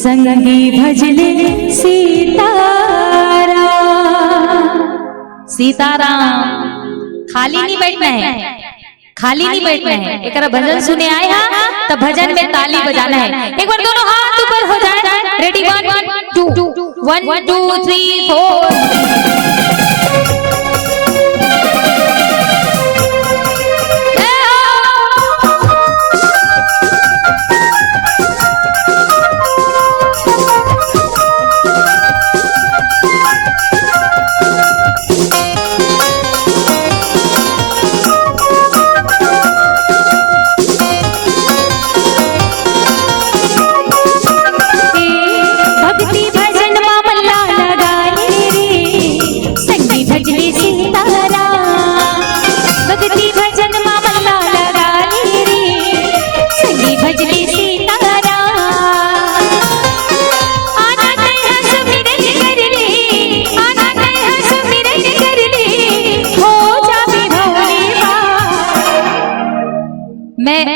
संगी भजले सीताराम। सीताराम खाली नहीं बैठना है, खाली नहीं बैठना है। एक भजन सुने आए हैं तो भजन में ताली बजाना है। एक बार दोनों हाथ ऊपर हो जाए। रेडी 1 2 3 4।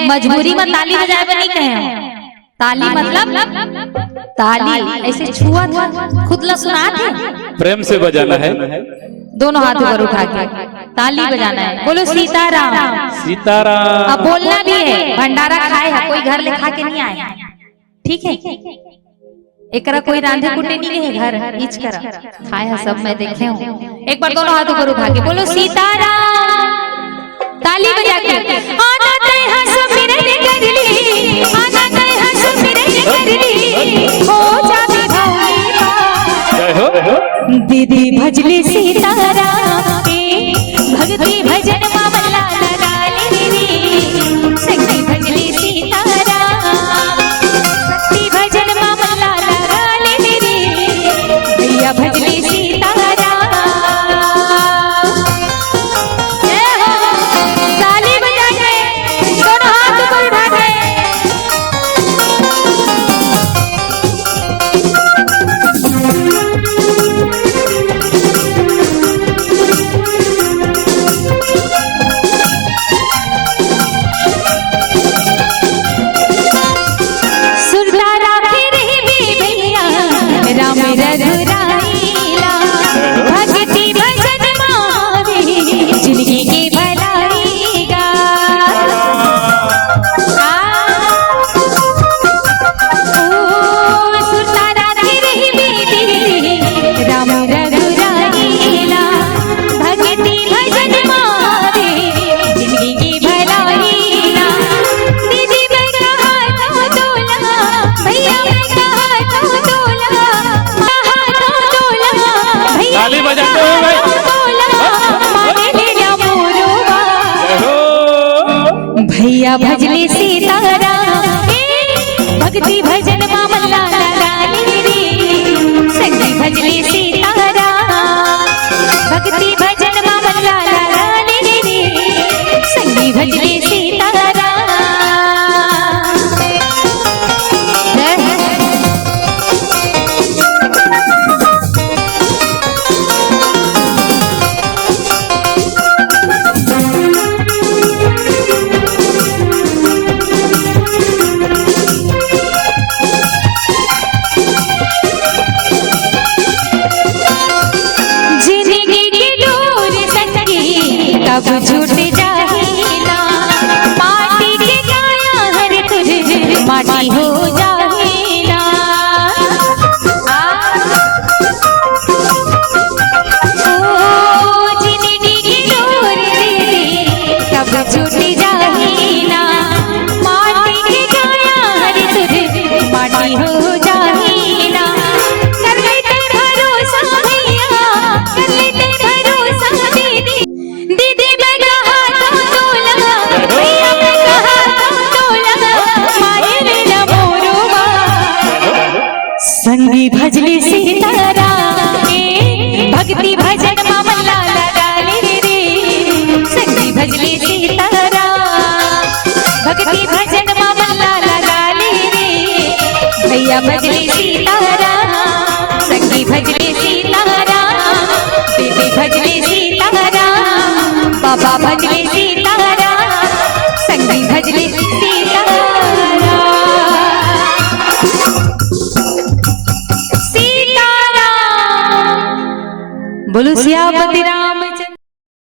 मजबूरी में ताली बजाए नहीं कहे। ताली मतलब ताली ऐसे छुआ था, खुदला सुना थे। प्रेम से बजाना है, दोनों हाथ ऊपर उठा के ताली बजाना है। बोलो सीताराम। सीताराम। अब बोलना भी है। भंडारा खाए है, कोई घर ले खा के नहीं आए, ठीक है। एकरा कोई रांधे कुटे नहीं है घर, इच करा खाए है सब मैं देखे हूँ। एक बार दोनों हाथ ऊपर उठा के बोलो सीताराम। ताली बजा के दीदी भजली सीताराम भक्ति भजन मामला लगाले रे। संगी भजली सीताराम भक्ति भजन मामला लगाले रे। भैया भजली सीताराम। ताली बजा के दोनों हाथ ऊपर उठा के भैया भजली सीताराम भक्ति भजन मामला लगाले रे। संगी भजली सीताराम भक्ति भजन मामला लगाले रे। संगी भजली सीताराम। जिंदगी की बोलो सियापति राम